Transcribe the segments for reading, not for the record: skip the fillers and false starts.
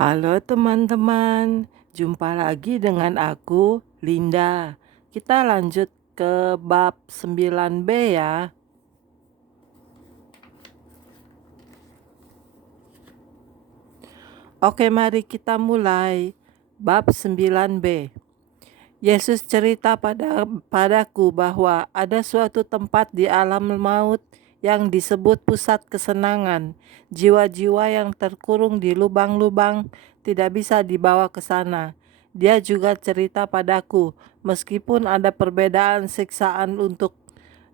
Halo teman-teman, jumpa lagi dengan aku, Linda. Kita lanjut ke bab 9b ya. Oke, mari kita mulai. Bab 9b. Yesus cerita padaku bahwa ada suatu tempat di alam maut yang disebut pusat kesenangan. Jiwa-jiwa yang terkurung di lubang-lubang tidak bisa dibawa ke sana. Dia juga cerita padaku, meskipun ada perbedaan siksaan untuk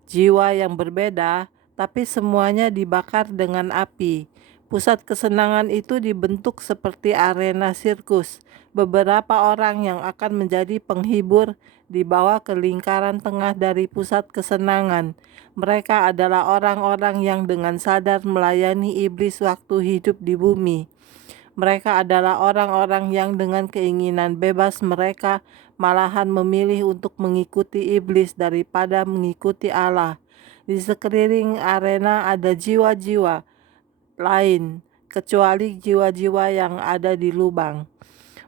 jiwa yang berbeda, tapi semuanya dibakar dengan api. Pusat kesenangan itu dibentuk seperti arena sirkus. Beberapa orang yang akan menjadi penghibur dibawa ke lingkaran tengah dari pusat kesenangan. Mereka adalah orang-orang yang dengan sadar melayani iblis waktu hidup di bumi. Mereka adalah orang-orang yang dengan keinginan bebas mereka malahan memilih untuk mengikuti iblis daripada mengikuti Allah. Di sekeliling arena ada jiwa-jiwa lain, kecuali jiwa-jiwa yang ada di lubang.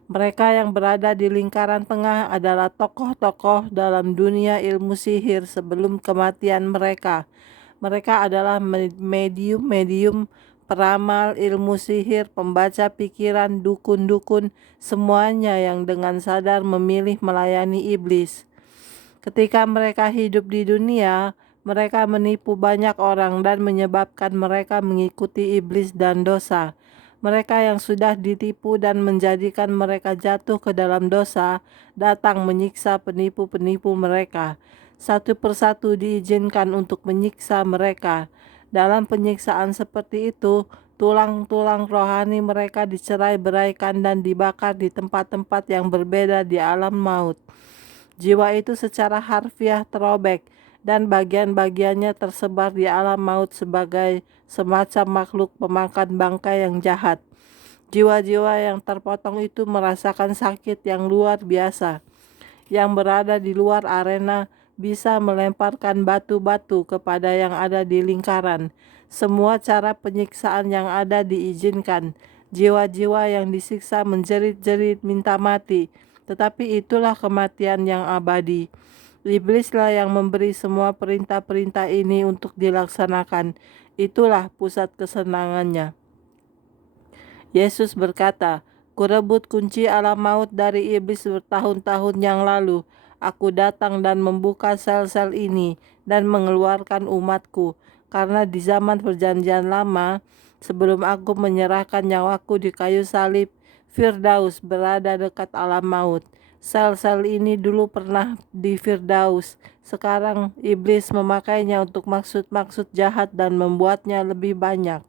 Mereka yang berada di lingkaran tengah adalah tokoh-tokoh dalam dunia ilmu sihir sebelum kematian mereka. Mereka adalah medium-medium, peramal, ilmu sihir, pembaca pikiran, dukun-dukun, semuanya yang dengan sadar memilih melayani iblis. Ketika mereka hidup di dunia, mereka menipu banyak orang dan menyebabkan mereka mengikuti iblis dan dosa. Mereka yang sudah ditipu dan menjadikan mereka jatuh ke dalam dosa, datang menyiksa penipu-penipu mereka. Satu persatu diizinkan untuk menyiksa mereka. Dalam penyiksaan seperti itu, tulang-tulang rohani mereka dicerai-beraikan dan dibakar di tempat-tempat yang berbeda di alam maut. Jiwa itu secara harfiah terobek dan bagian-bagiannya tersebar di alam maut sebagai semacam makhluk pemakan bangkai yang jahat. Jiwa-jiwa yang terpotong itu merasakan sakit yang luar biasa. Yang berada di luar arena bisa melemparkan batu-batu kepada yang ada di lingkaran. Semua cara penyiksaan yang ada diizinkan. Jiwa-jiwa yang disiksa menjerit-jerit minta mati, tetapi itulah kematian yang abadi. Iblislah yang memberi semua perintah-perintah ini untuk dilaksanakan. Itulah pusat kesenangannya. Yesus berkata, "Kurebut kunci alam maut dari iblis bertahun-tahun yang lalu. Aku datang dan membuka sel-sel ini dan mengeluarkan umatku. Karena di zaman perjanjian lama, sebelum aku menyerahkan nyawaku di kayu salib, Firdaus berada dekat alam maut. Sel-sel ini dulu pernah di Firdaus. Sekarang iblis memakainya untuk maksud-maksud jahat dan membuatnya lebih banyak.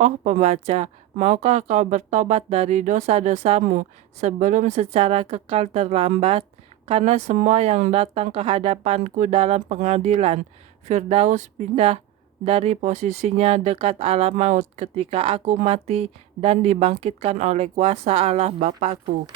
Oh pembaca, maukah kau bertobat dari dosa-dosamu sebelum secara kekal terlambat? Karena semua yang datang ke hadapanku dalam pengadilan, Firdaus pindah dari posisinya dekat alam maut ketika aku mati dan dibangkitkan oleh kuasa Allah Bapakku.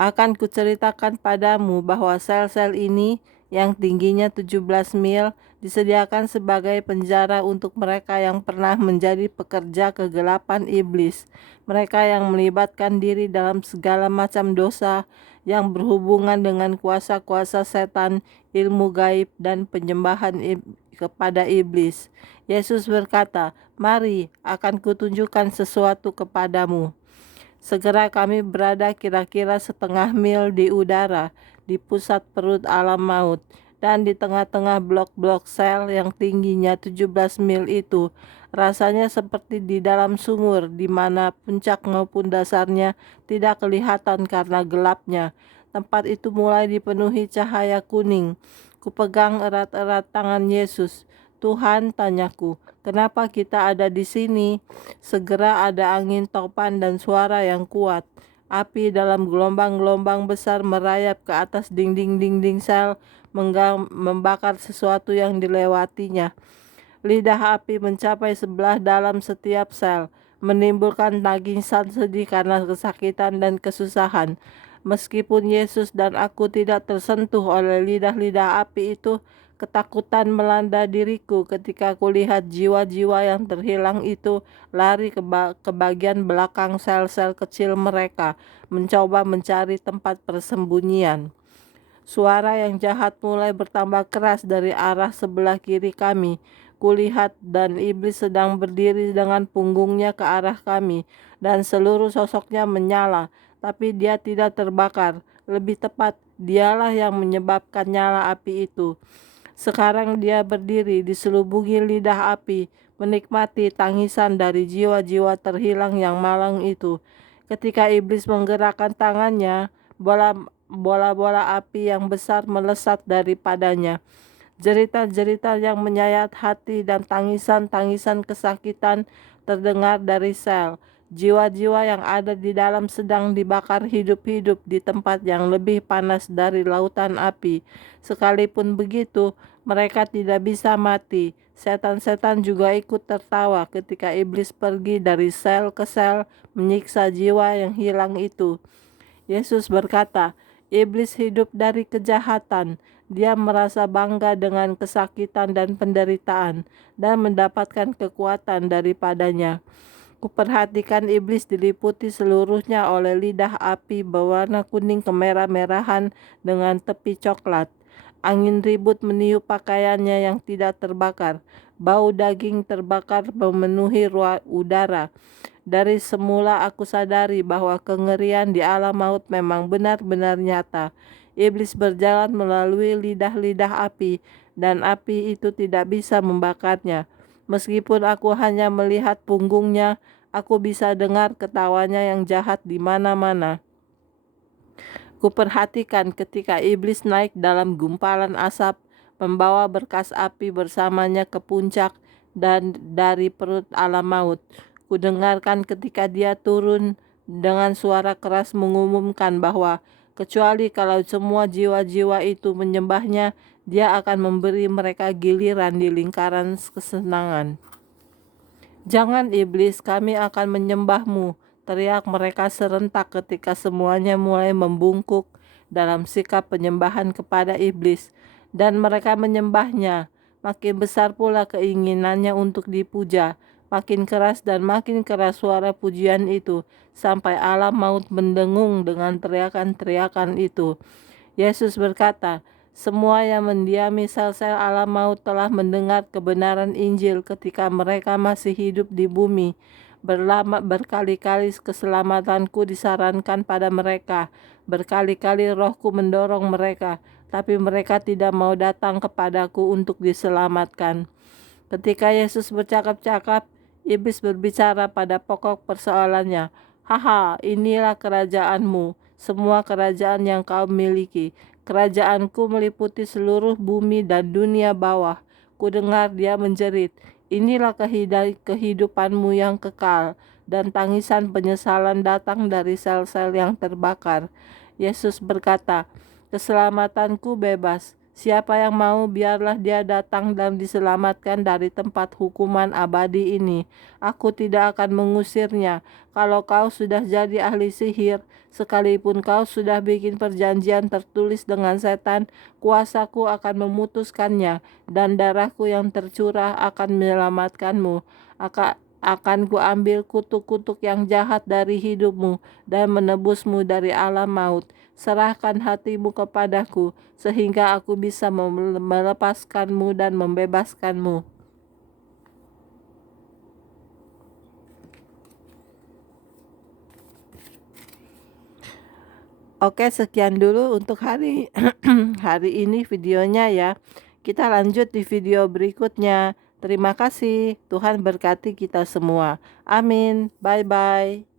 Akan kuceritakan padamu bahwa sel-sel ini yang tingginya 17 mil disediakan sebagai penjara untuk mereka yang pernah menjadi pekerja kegelapan iblis. Mereka yang melibatkan diri dalam segala macam dosa yang berhubungan dengan kuasa-kuasa setan, ilmu gaib, dan penyembahan kepada iblis. Yesus berkata, "Mari, akan kutunjukkan sesuatu kepadamu." Segera kami berada kira-kira setengah mil di udara, di pusat perut alam maut, dan di tengah-tengah blok-blok sel yang tingginya 17 mil itu, rasanya seperti di dalam sumur di mana puncak maupun dasarnya tidak kelihatan karena gelapnya. Tempat itu mulai dipenuhi cahaya kuning. Kupegang erat-erat tangan Yesus. "Tuhan," tanyaku, "kenapa kita ada di sini?" Segera ada angin topan dan suara yang kuat. Api dalam gelombang-gelombang besar merayap ke atas dinding-dinding sel, membakar sesuatu yang dilewatinya. Lidah api mencapai sebelah dalam setiap sel, menimbulkan tangisan sedih karena kesakitan dan kesusahan. Meskipun Yesus dan aku tidak tersentuh oleh lidah-lidah api itu, Ketakutan melanda diriku ketika kulihat jiwa-jiwa yang terhilang itu lari ke bagian belakang sel-sel kecil mereka, mencoba mencari tempat persembunyian. Suara yang jahat mulai bertambah keras dari arah sebelah kiri kami. Kulihat dan iblis sedang berdiri dengan punggungnya ke arah kami, dan seluruh sosoknya menyala, tapi dia tidak terbakar. Lebih tepat, dialah yang menyebabkan nyala api itu. Sekarang dia berdiri diselubungi lidah api, menikmati tangisan dari jiwa-jiwa terhilang yang malang itu. Ketika iblis menggerakkan tangannya, bola-bola api yang besar melesat daripadanya. Jeritan-jeritan yang menyayat hati dan tangisan-tangisan kesakitan terdengar dari sel. Jiwa-jiwa yang ada di dalam sedang dibakar hidup-hidup di tempat yang lebih panas dari lautan api. Sekalipun begitu, mereka tidak bisa mati. Setan-setan juga ikut tertawa ketika iblis pergi dari sel ke sel menyiksa jiwa yang hilang itu. Yesus berkata, iblis hidup dari kejahatan. Dia merasa bangga dengan kesakitan dan penderitaan dan mendapatkan kekuatan daripadanya. Kuperhatikan iblis diliputi seluruhnya oleh lidah api berwarna kuning kemerah-merahan dengan tepi coklat. Angin ribut meniup pakaiannya yang tidak terbakar. Bau daging terbakar memenuhi udara. Dari semula aku sadari bahwa kengerian di alam maut memang benar-benar nyata. Iblis berjalan melalui lidah-lidah api, dan api itu tidak bisa membakarnya. Meskipun aku hanya melihat punggungnya, aku bisa dengar ketawanya yang jahat di mana-mana. Kuperhatikan ketika iblis naik dalam gumpalan asap, membawa berkas api bersamanya ke puncak dan dari perut alam maut. Kudengarkan ketika dia turun dengan suara keras mengumumkan bahwa kecuali kalau semua jiwa-jiwa itu menyembahnya, dia akan memberi mereka giliran di lingkaran kesenangan. Jangan iblis, kami akan menyembahmu, teriak mereka serentak ketika semuanya mulai membungkuk dalam sikap penyembahan kepada iblis. Dan mereka menyembahnya. Makin besar pula keinginannya untuk dipuja. Makin keras dan makin keras suara pujian itu, sampai alam maut mendengung dengan teriakan-teriakan itu. Yesus berkata, semua yang mendiami sel-sel alam maut telah mendengar kebenaran Injil ketika mereka masih hidup di bumi. Berkali-kali keselamatanku disarankan pada mereka. Berkali-kali rohku mendorong mereka, tapi mereka tidak mau datang kepadaku untuk diselamatkan. Ketika Yesus bercakap-cakap, iblis berbicara pada pokok persoalannya. Haha, inilah kerajaanmu, semua kerajaan yang kau miliki. Kerajaanku meliputi seluruh bumi dan dunia bawah. Kudengar dia menjerit, inilah kehidupanmu yang kekal, dan tangisan penyesalan datang dari sel-sel yang terbakar. Yesus berkata, keselamatanku bebas. Siapa yang mau, biarlah dia datang dan diselamatkan dari tempat hukuman abadi ini. Aku tidak akan mengusirnya. Kalau kau sudah jadi ahli sihir, sekalipun kau sudah bikin perjanjian tertulis dengan setan, kuasaku akan memutuskannya, dan darahku yang tercurah akan menyelamatkanmu. Akan kuambil kutuk-kutuk yang jahat dari hidupmu dan menebusmu dari alam maut. Serahkan hatimu kepadaku, sehingga aku bisa melepaskanmu dan membebaskanmu. Oke, sekian dulu untuk hari ini videonya ya. Kita lanjut di video berikutnya. Terima kasih. Tuhan berkati kita semua. Amin. Bye-bye.